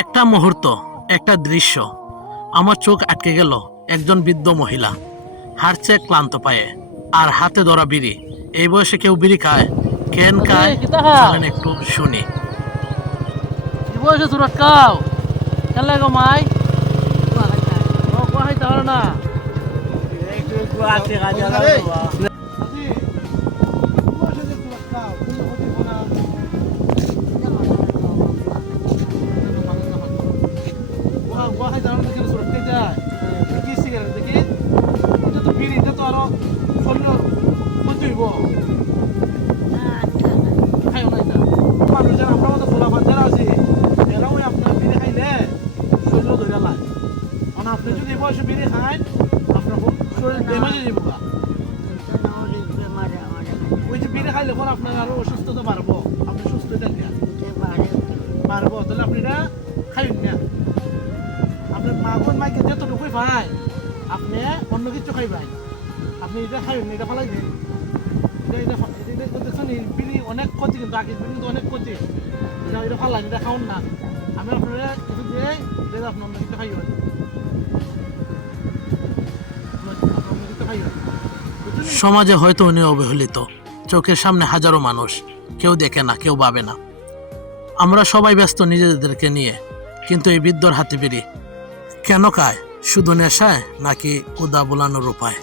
একটা মুহূর্ত, একটা দৃশ্য আমার চোখ আটকে গেল। একজন বৃদ্ধ মহিলা হাঁটছে ক্লান্ত পায়ে, আর হাতে ধরা বিড়ি। এই বয়সে কেউ বিড়ি খায়? কেন খায় কিতা খাও চলেন একটু শুনি। এই বয়সে সুরত খাও কেন লাগে মাই ও কোয়াই তাহলে না আপনি যদি এই বয়সে বিড়ি খান আপনার শরীর বেমারি যাবো ওই যে বিড়ি খাইলে পর আপনার আরো অসুস্থতা বাড়বো, আপনি সুস্থ থাকবেন পারবো, তাহলে আপনি এটা খাইবেন না। আপনার মাগুর মাইকে যতটুকুই ভাই আপনি অন্য কিছু খাইবেন, আপনি এটা খাইবেন না, এটা ফালাই দেন। দেখছেন এই বিড়ি অনেক ক্ষতি, কিন্তু আগের বিড়ি কিন্তু অনেক ক্ষতি। এটা ফালাই এটা খাওয়ান না, আমি আপনারা কিছু দিয়ে আপনি অন্য কিছু খাইবেন। সমাজে হয়তো উনি অবহেলিত, চোখের সামনে হাজারো মানুষ, কেউ দেখে না, কেউ ভাবে না। আমরা সবাই ব্যস্ত নিজেদেরকে নিয়ে, কিন্তু এই বৃদ্ধর হাতে বিড়ি কেন খায়? শুধু নেশায় নাকি ক্ষুধা বোলানোর উপায়?